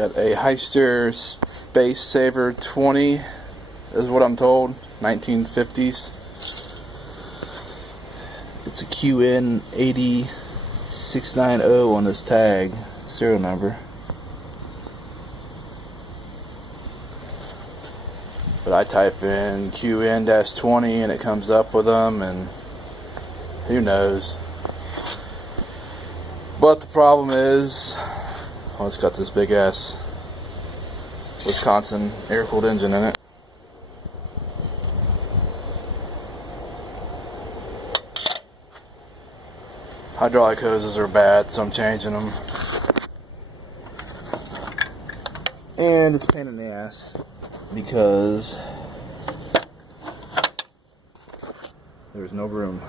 Got a Hyster Space Saver 20, is what I'm told, 1950s. It's a QN-80 690 on this tag, serial number. But I type in QN-20 and it comes up with them, and who knows. But the problem is, well, it's got this big ass Wisconsin air-cooled engine in it. Hydraulic hoses are bad, so I'm changing them. And it's a pain in the ass because there's no room.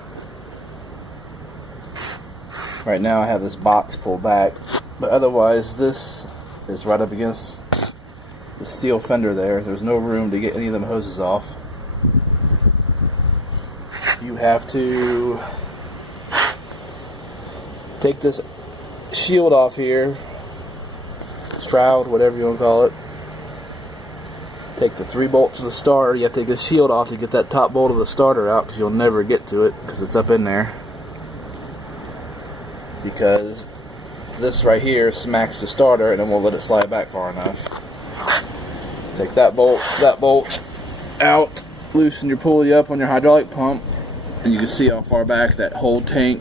Right now I have this box pulled back, but otherwise this is right up against the steel fender there. There's no room to get any of them hoses off. You have to take this shield off here, shroud, whatever you want to call it. Take the 3 bolts of the starter. You have to take the shield off to get that top bolt of the starter out, because you'll never get to it because it's up in there. Because this right here smacks the starter and it won't let it slide back far enough. Take that bolt out, loosen your pulley up on your hydraulic pump, and you can see how far back that whole tank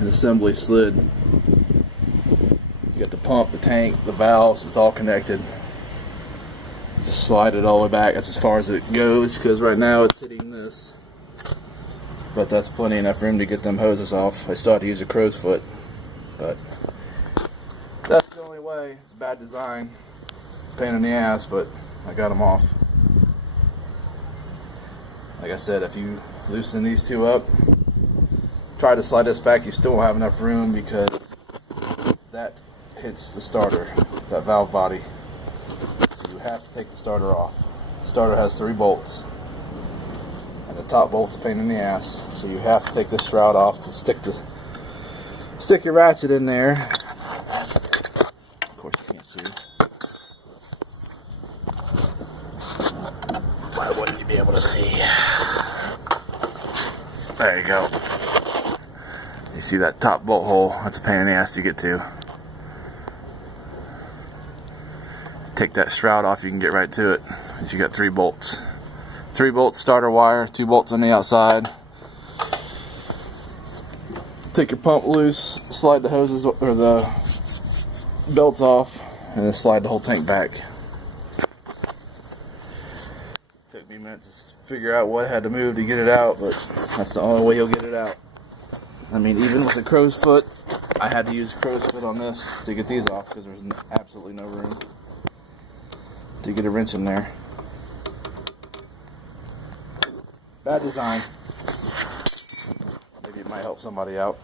and assembly slid. You got the pump, the tank, the valves, it's all connected. Just slide it all the way back. That's as far as it goes, because right now it's hitting this. But that's plenty enough room to get them hoses off. I still have to use a crow's foot, but that's the only way. It's a bad design, pain in the ass, but I got them off. Like I said, if you loosen these two up, try to slide this back, you still won't have enough room because that hits the starter, that valve body. So you have to take the starter off. The starter has 3 bolts. And the top bolt's a pain in the ass. So you have to take this shroud off to stick your ratchet in there. Of course you can't see. Why wouldn't you be able to see? There you go. You see that top bolt hole? That's a pain in the ass to get to. Take that shroud off, you can get right to it. You got 3 bolts. 3 bolts starter wire, 2 bolts on the outside. Take your pump loose, slide the hoses or the belts off, and then slide the whole tank back. Took me a minute to figure out what I had to move to get it out, but that's the only way you'll get it out. I mean, even with the crow's foot, I had to use crow's foot on this to get these off because there's absolutely no room to get a wrench in there. Bad design. Maybe it might help somebody out.